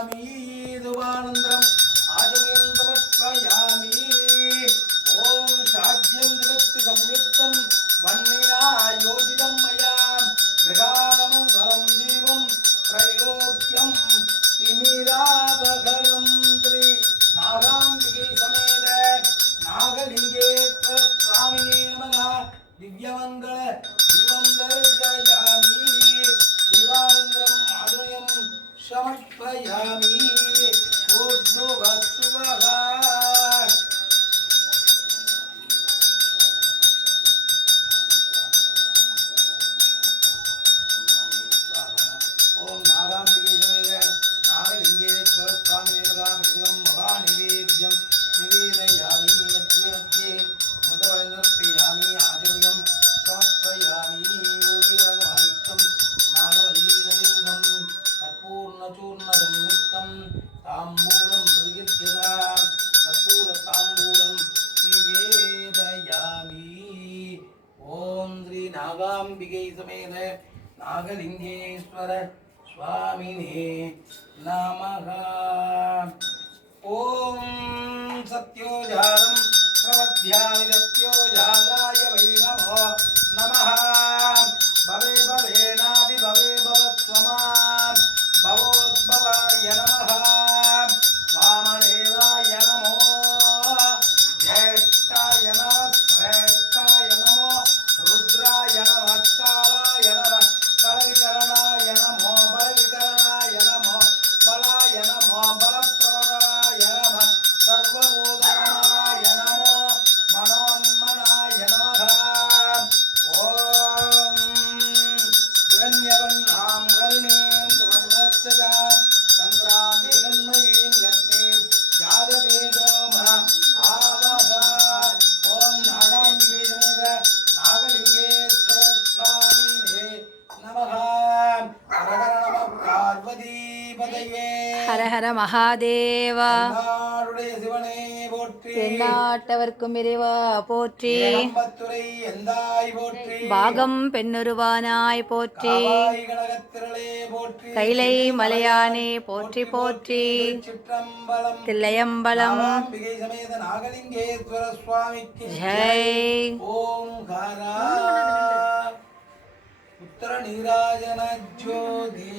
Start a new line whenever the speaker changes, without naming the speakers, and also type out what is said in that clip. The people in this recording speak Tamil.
பிரயாமி துவானந்தரம் ஆஜமேன் சமர்ப்பயாமி ஓம் சாத்தியம் ஜகத்து சம்யுக்தம். வன்னினா யோஜிதம் மயா. கிரகாணமங்கலம் தீபம். திரைலோக்கியம் திமிராபகலம் திரி. நாகாம்பிகை சமேத. நாகலிங்கேஸ்வர சுவாமியே நமகா. திவ்யமங்கள সমর্পয়ামি পূর্ণভাস্তুভাগা கற்பூரச்சூர்ணம் யுக்தம் தாம்பூலம் பிரதிகிருத்யதா கற்பூர தாம்பூலம் நிவேதயாமி. ஓம் ஸ்ரீ நாகாம்பிகை சமேத நாகலிங்கேஸ்வர சுவாமினே நமஹா ஓம் சத்யோஜாரம் பிரவத்யா
ஹரஹர மகாதேவா. எந்நாட்டவர்க்கும் இறைவா போற்றி.
பாகம்
பெண்ணுருவானாய் போற்றி.
கைலை மலையானே
போற்றி போற்றி தில்லையம்பலம்.
ஜெய். ஓம் உத்தர நீராஜன ஜோதி